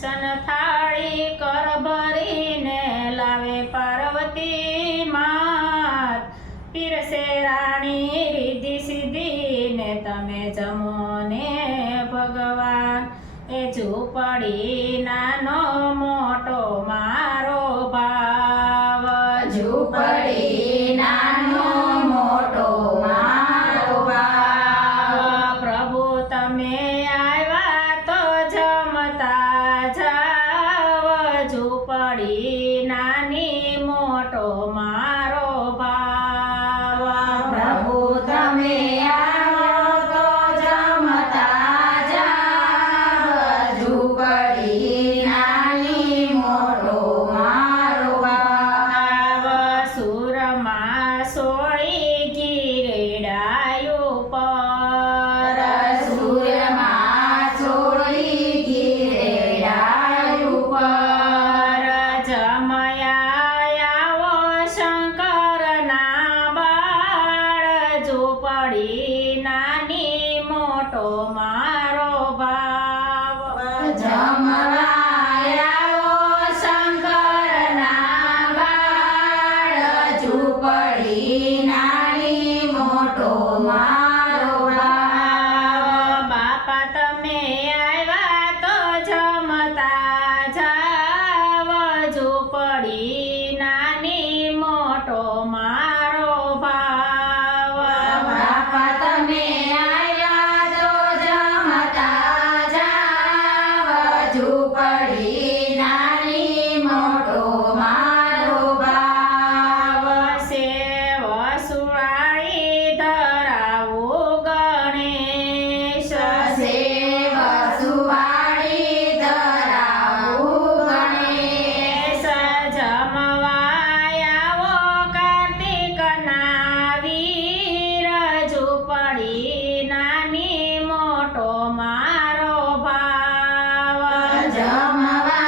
સનથાળી કર ભરીને લાવે પાર્વતી માત, પીરસે રાણી રિદ્ધિ સિદ્ધિને તમે જમો ને ભગવાન. એ ઝૂંપડી નાનો મોટો મારો ભાવ, ઝૂંપડી નાનો મોટો મારો ભાવ. પ્રભુ તમે આવ્યા તો જમતા જાવ, ઝૂંપડી નાની મોટો મારો ભાવ. પ્રભુ તમે આવ્યો તો જમતા જાવ, ઝૂંપડી નાની મોટો મારો ભાવ. સુરમાં સોળી ગીરડાયું પર, સૂર્યમાં સોળી ગીરેડાયું પર. જમયા આવો શંકરના બાળ, ઝૂંપડી નાની મોટો મારો ભાવ. જમવા આવ્યો શંકરના બાળ, ઝૂંપડી નાની મોટો મારો ભાવ. બાપા તમે આવ્યા તો જમતા જાવ, ઝૂંપડી નાની મોટો મારો ભાવ. બાપા તમે આવ્યા તો જમતા જાવ, ઝૂંપડી નાની મોટો મારો ભાવ. સેવ સુવાળી ધરાવું ગણેશ, સેવ સુવાળી ધરાવું ગણેશ. જમવા આવો કાર્તિકના વીર, ઝૂંપડી નાની મોટો મારો ભાવ. જમવા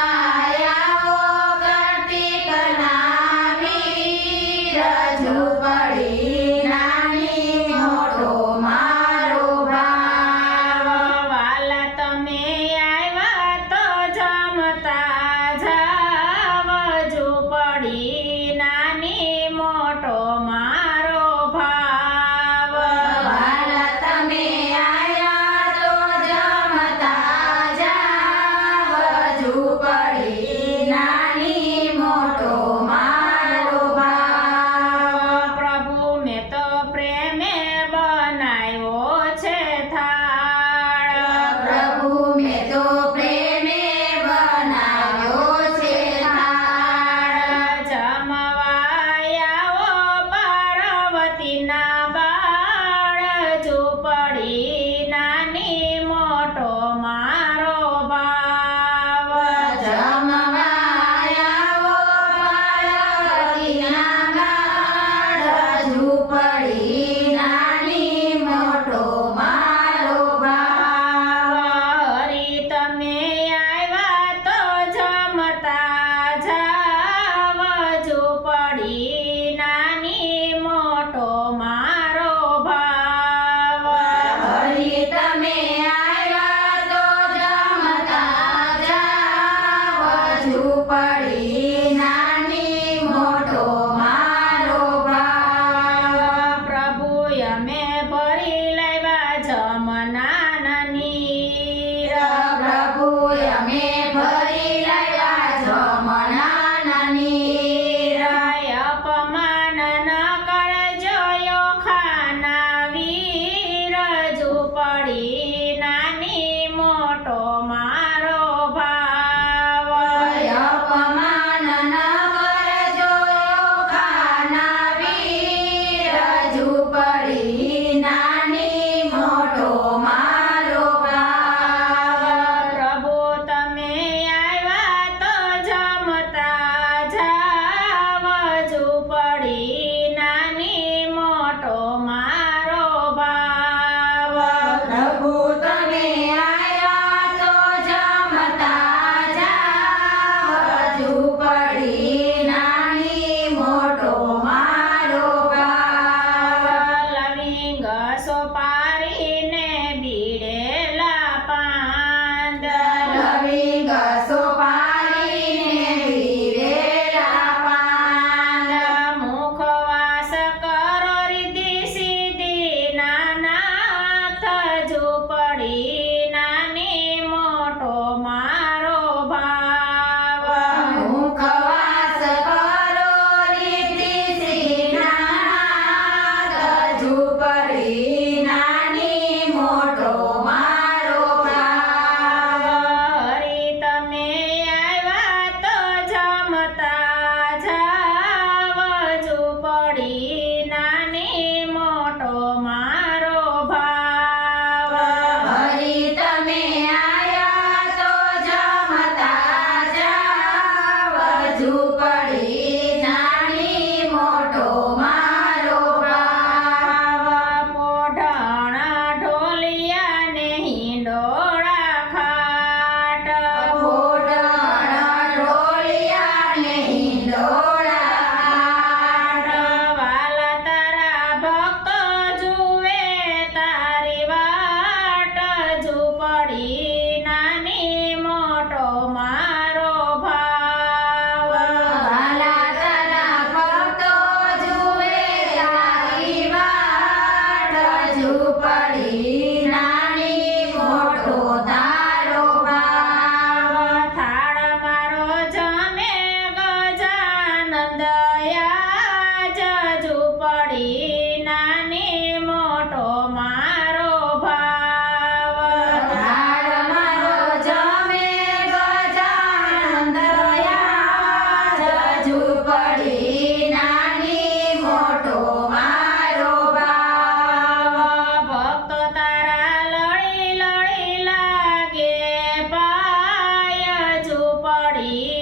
ઝૂંપડી